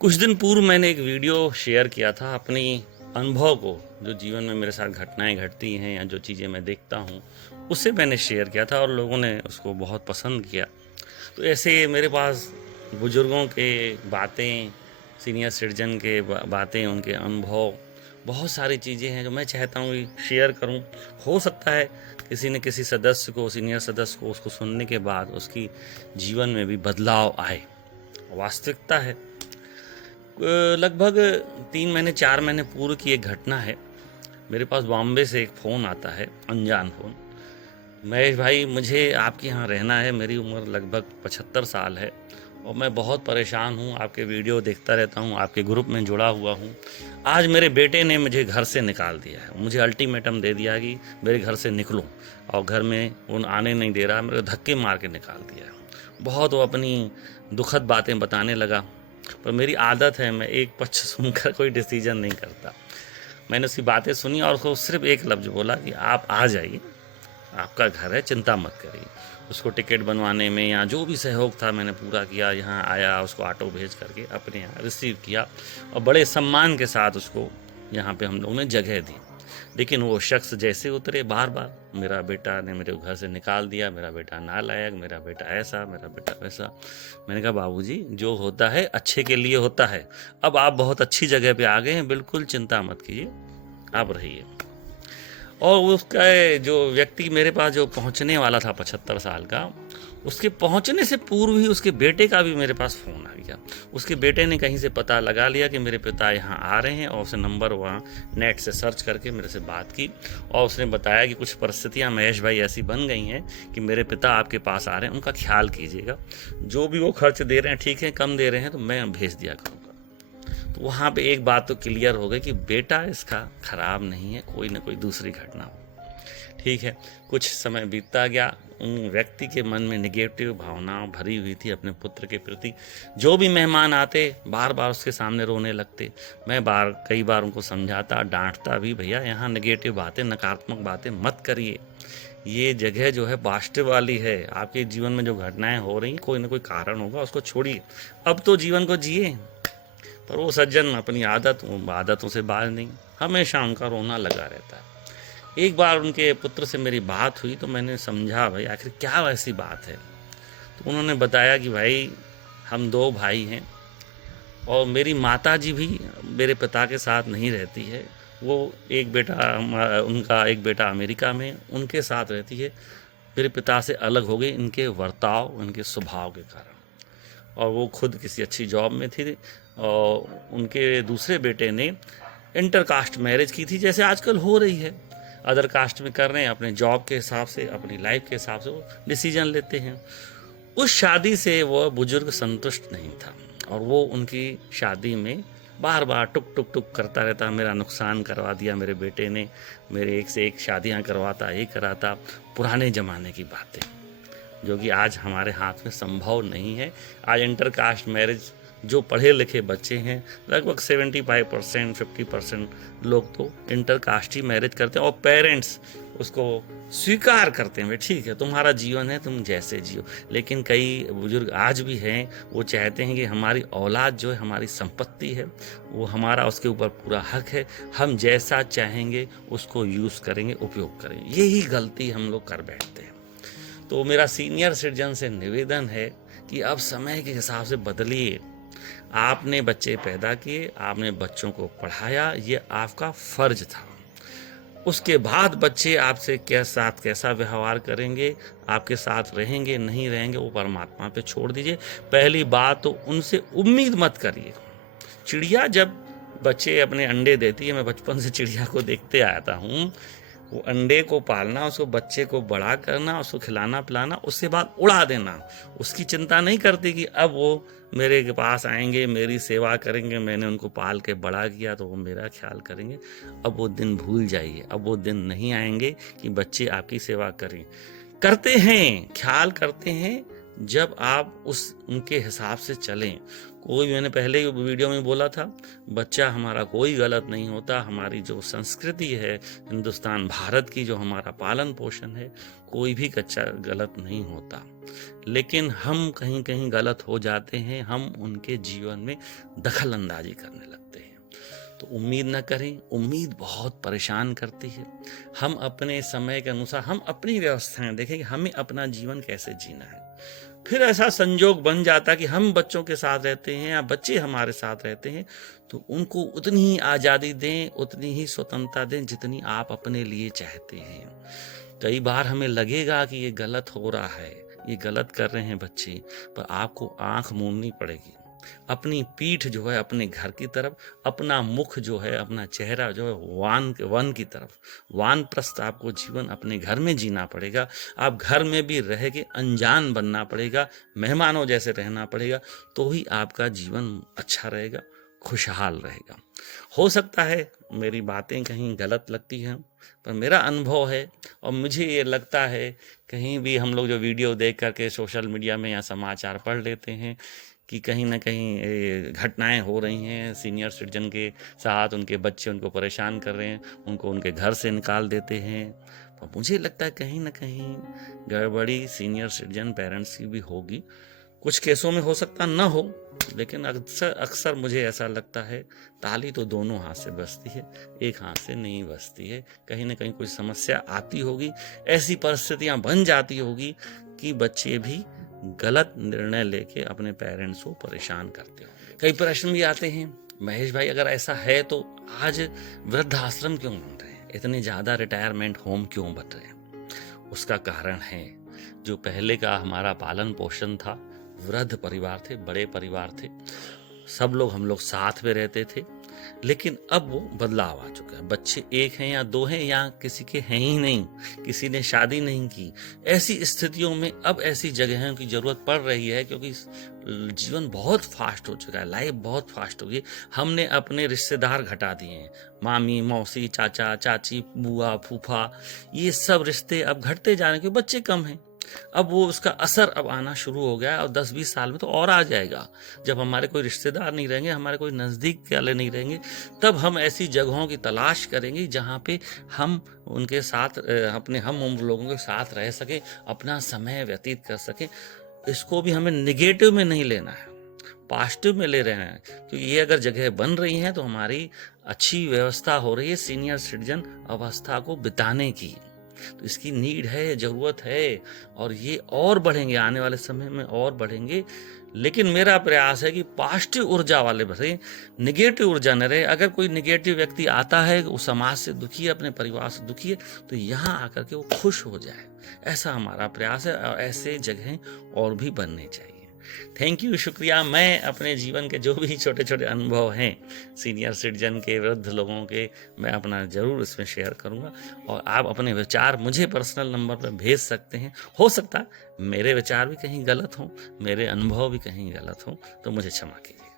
कुछ दिन पूर्व मैंने एक वीडियो शेयर किया था अपनी अनुभव को, जो जीवन में मेरे साथ घटनाएं घटती हैं या जो चीज़ें मैं देखता हूँ उससे मैंने शेयर किया था और लोगों ने उसको बहुत पसंद किया। तो ऐसे मेरे पास बुज़ुर्गों के बातें, सीनियर सिटीजन के बातें, उनके अनुभव, बहुत सारी चीज़ें हैं जो मैं चाहता हूँ कि शेयर करूँ। हो सकता है किसी न किसी सदस्य को, सीनियर सदस्य को, उसको सुनने के बाद उसकी जीवन में भी बदलाव आए। वास्तविकता है, लगभग 3 महीने 4 महीने पूर्व की एक घटना है। मेरे पास बॉम्बे से एक फ़ोन आता है, अनजान फ़ोन। महेश भाई, मुझे आपके यहाँ रहना है। मेरी उम्र लगभग 75 साल है और मैं बहुत परेशान हूँ। आपके वीडियो देखता रहता हूँ, आपके ग्रुप में जुड़ा हुआ हूँ। आज मेरे बेटे ने मुझे घर से निकाल दिया है। मुझे अल्टीमेटम दे दिया कि मेरे घर से निकलो, और घर में उन आने नहीं दे रहा, मेरे धक्के मार के निकाल दिया है। बहुत वो अपनी दुखद बातें बताने लगा, पर मेरी आदत है, मैं एक पक्ष सुनकर कोई डिसीजन नहीं करता। मैंने उसकी बातें सुनी और उसको सिर्फ एक लफ्ज़ बोला कि आप आ जाइए, आपका घर है, चिंता मत करिए। उसको टिकट बनवाने में या जो भी सहयोग था मैंने पूरा किया। यहाँ आया, उसको ऑटो भेज करके अपने यहाँ रिसीव किया और बड़े सम्मान के साथ उसको यहाँ पे हम लोगों ने जगह दी। लेकिन वो शख्स जैसे उतरे, बार बार मेरा बेटा ने मेरे घर से निकाल दिया, मेरा बेटा नालायक, मेरा बेटा ऐसा, मेरा बेटा वैसा। मैंने कहा बाबूजी, जो होता है अच्छे के लिए होता है। अब आप बहुत अच्छी जगह पे आ गए हैं, बिल्कुल चिंता मत कीजिए, आप रहिए। और उसका जो व्यक्ति मेरे पास जो पहुंचने वाला था 75 साल का, उसके पहुंचने से पूर्व ही उसके बेटे का भी मेरे पास फ़ोन आ गया। उसके बेटे ने कहीं से पता लगा लिया कि मेरे पिता यहाँ आ रहे हैं और उसने नंबर वहाँ नेट से सर्च करके मेरे से बात की और उसने बताया कि कुछ परिस्थितियाँ महेश भाई ऐसी बन गई हैं कि मेरे पिता आपके पास आ रहे हैं, उनका ख्याल कीजिएगा। जो भी वो खर्च दे रहे हैं ठीक है, कम दे रहे हैं तो मैं भेज दिया करूँगा। तो वहाँ पे एक बात तो क्लियर हो गई कि बेटा इसका खराब नहीं है, कोई ना कोई दूसरी घटना हो। ठीक है, कुछ समय बीतता गया। उन व्यक्ति के मन में निगेटिव भावना भरी हुई थी अपने पुत्र के प्रति। जो भी मेहमान आते बार बार उसके सामने रोने लगते। मैं कई बार उनको समझाता, डांटता भी, भैया यहाँ नेगेटिव बातें, नकारात्मक बातें मत करिए। ये जगह जो है वास्तव वाली है। आपके जीवन में जो घटनाएं हो रही, कोई ना कोई कारण होगा, उसको छोड़िए, अब तो जीवन को जिए। पर वो सज्जन अपनी आदतों से बाज नहीं, हमेशा उनका रोना लगा रहता है। एक बार उनके पुत्र से मेरी बात हुई तो मैंने समझा भाई आखिर क्या वैसी बात है। तो उन्होंने बताया कि भाई हम 2 भाई हैं और मेरी माता जी भी मेरे पिता के साथ नहीं रहती है। वो उनका एक बेटा अमेरिका में उनके साथ रहती है। मेरे पिता से अलग हो गई इनके वर्ताव, इनके स्वभाव के कारण। और वो खुद किसी अच्छी जॉब में थी और उनके दूसरे बेटे ने इंटर कास्ट मैरिज की थी, जैसे आजकल हो रही है। अदर कास्ट में कर रहे हैं, अपने जॉब के हिसाब से, अपनी लाइफ के हिसाब से वो डिसीजन लेते हैं। उस शादी से वो बुजुर्ग संतुष्ट नहीं था और वो उनकी शादी में बार बार टुक टुक टुक करता रहता। मेरा नुकसान करवा दिया मेरे बेटे ने, मेरे एक से एक शादियां करवाता, ये कराता। पुराने ज़माने की बातें जो कि आज हमारे हाथ में संभव नहीं है। आज इंटर कास्ट मैरिज, जो पढ़े लिखे बच्चे हैं, लगभग 75% 50% लोग तो इंटर कास्ट ही मैरिज करते हैं और पेरेंट्स उसको स्वीकार करते हैं, भाई ठीक है तुम्हारा जीवन है, तुम जैसे जियो। लेकिन कई बुजुर्ग आज भी हैं, वो चाहते हैं कि हमारी औलाद जो है हमारी संपत्ति है, वो हमारा उसके ऊपर पूरा हक है, हम जैसा चाहेंगे उसको यूज़ करेंगे, उपयोग करेंगे। यही गलती हम लोग कर बैठते हैं। तो मेरा सीनियर सिटीजन से निवेदन है कि अब समय के हिसाब से बदलिए। आपने बच्चे पैदा किए, आपने बच्चों को पढ़ाया, ये आपका फर्ज था। उसके बाद बच्चे आपसे कैसा व्यवहार करेंगे, आपके साथ रहेंगे नहीं रहेंगे, वो परमात्मा पे छोड़ दीजिए। पहली बात तो उनसे उम्मीद मत करिए। चिड़िया जब बच्चे अपने अंडे देती है, मैं बचपन से चिड़िया को देखते आता हूँ, वो अंडे को पालना, उसको बच्चे को बड़ा करना, उसको खिलाना पिलाना, उसके बाद उड़ा देना। उसकी चिंता नहीं करती कि अब वो मेरे के पास आएंगे, मेरी सेवा करेंगे, मैंने उनको पाल के बड़ा किया तो वो मेरा ख्याल करेंगे। अब वो दिन भूल जाइए, अब वो दिन नहीं आएंगे कि बच्चे आपकी सेवा करें। करते हैं, ख्याल करते हैं, जब आप उनके हिसाब से चलें कोई, मैंने पहले वीडियो में बोला था, बच्चा हमारा कोई गलत नहीं होता। हमारी जो संस्कृति है हिंदुस्तान भारत की, जो हमारा पालन पोषण है, कोई भी कच्चा गलत नहीं होता। लेकिन हम कहीं कहीं गलत हो जाते हैं, हम उनके जीवन में दखल अंदाजी करने लगते हैं। तो उम्मीद न करें, उम्मीद बहुत परेशान करती है। हम अपने समय के अनुसार हम अपनी व्यवस्थाएं देखें कि हमें अपना जीवन कैसे जीना है। फिर ऐसा संजोग बन जाता कि हम बच्चों के साथ रहते हैं या बच्चे हमारे साथ रहते हैं, तो उनको उतनी ही आज़ादी दें, उतनी ही स्वतंत्रता दें जितनी आप अपने लिए चाहते हैं। कई बार हमें लगेगा कि ये गलत हो रहा है, ये गलत कर रहे हैं बच्चे, पर आपको आंख मूंदनी पड़ेगी। अपनी पीठ जो है अपने घर की तरफ, अपना मुख जो है, अपना चेहरा जो है वन की तरफ, वानप्रस्थ आपको जीवन अपने घर में जीना पड़ेगा। आप घर में भी रह के अनजान बनना पड़ेगा, मेहमानों जैसे रहना पड़ेगा, तो ही आपका जीवन अच्छा रहेगा, खुशहाल रहेगा। हो सकता है मेरी बातें कहीं गलत लगती हैं, पर मेरा अनुभव है और मुझे ये लगता है, कहीं भी हम लोग जो वीडियो देख करके सोशल मीडिया में या समाचार पढ़ लेते हैं कि कहीं ना कहीं घटनाएं हो रही हैं, सीनियर सिटीजन के साथ उनके बच्चे उनको परेशान कर रहे हैं, उनको उनके घर से निकाल देते हैं। पर मुझे लगता है कहीं ना कहीं गड़बड़ी सीनियर सिटीजन पेरेंट्स की भी होगी। कुछ केसों में हो सकता ना हो, लेकिन अक्सर मुझे ऐसा लगता है ताली तो दोनों हाथ से बजती है, एक हाथ से नहीं बजती है। कहीं ना कहीं कोई समस्या आती होगी, ऐसी परिस्थितियां बन जाती होगी कि बच्चे भी गलत निर्णय लेके अपने पेरेंट्स को परेशान करते होंगे। कई प्रश्न भी आते हैं, महेश भाई अगर ऐसा है तो आज वृद्धाश्रम क्यों बन रहे हैं, इतने ज़्यादा रिटायरमेंट होम क्यों बन रहे हैं? उसका कारण है, जो पहले का हमारा पालन पोषण था, वृद्ध परिवार थे, बड़े परिवार थे, सब लोग हम लोग साथ में रहते थे। लेकिन अब वो बदलाव आ चुका है, बच्चे एक हैं या दो हैं, या किसी के हैं ही नहीं, किसी ने शादी नहीं की। ऐसी स्थितियों में अब ऐसी जगहों की जरूरत पड़ रही है, क्योंकि जीवन बहुत फास्ट हो चुका है, लाइफ बहुत फास्ट हो गई। हमने अपने रिश्तेदार घटा दिए हैं, मामी, मौसी, चाचा, चाची, बुआ, फूफा, ये सब रिश्ते अब घटते जा रहे हैं, क्योंकि बच्चे कम हैं। अब वो उसका असर अब आना शुरू हो गया है, और 10-20 साल में तो और आ जाएगा। जब हमारे कोई रिश्तेदार नहीं रहेंगे, हमारे कोई नज़दीक वाले नहीं रहेंगे, तब हम ऐसी जगहों की तलाश करेंगे जहाँ पे हम उनके साथ, अपने हम उम्र लोगों के साथ रह सकें, अपना समय व्यतीत कर सकें। इसको भी हमें निगेटिव में नहीं लेना है, पॉजिटिव में ले रहे हैं। तो ये अगर जगह बन रही हैं तो हमारी अच्छी व्यवस्था हो रही है सीनियर सिटीजन अवस्था को बिताने की। तो इसकी नीड है, ज़रूरत है, और ये और बढ़ेंगे, आने वाले समय में और बढ़ेंगे। लेकिन मेरा प्रयास है कि पॉजिटिव ऊर्जा वाले बसे, निगेटिव ऊर्जा न रहे। अगर कोई निगेटिव व्यक्ति आता है, वो समाज से दुखी है, अपने परिवार से दुखी है, तो यहाँ आकर के वो खुश हो जाए, ऐसा हमारा प्रयास है। और ऐसे जगहें और भी बनने चाहिए। थैंक यू, शुक्रिया। मैं अपने जीवन के जो भी छोटे छोटे अनुभव हैं सीनियर सिटीजन के, वृद्ध लोगों के, मैं अपना ज़रूर इसमें शेयर करूंगा। और आप अपने विचार मुझे पर्सनल नंबर पर भेज सकते हैं। हो सकता है मेरे विचार भी कहीं गलत हों, मेरे अनुभव भी कहीं गलत हों, तो मुझे क्षमा कीजिए।